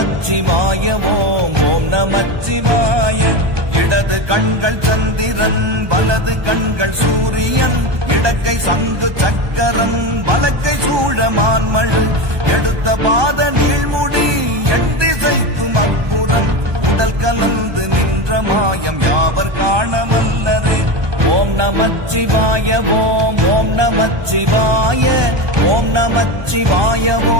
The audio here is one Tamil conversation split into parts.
ஓம் நமச்சிவாய ஓம் ஓம் நமச்சிவாய. இடது கண்கள் சந்திரன் வலது கண்கள் சூரியன். இடக்கை சங்கு சக்கரம் வலக்கை சூழ சூழமான்மழு எடுத்த பாத நீழ்முடி எண் திசைக்கும் அற்புதம். உடல் கலந்து நின்ற மாயம் யாவர் காண வல்லரே ஓம் நமச்சிவாய ஓம் ஓம் நமச்சிவாய. ஓம் நமச்சிவாய ஓம் ஓம்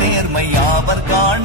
நேர்மை யாவர் காண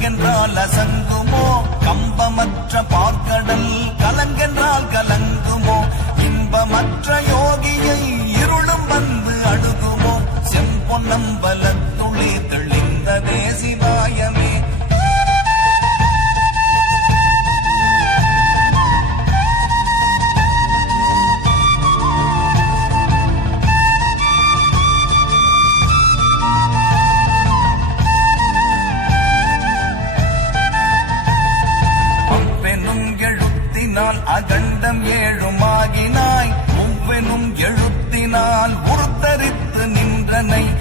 என்றால் அசங்குமோ? கம்பமற்ற பார்க்கடல் 美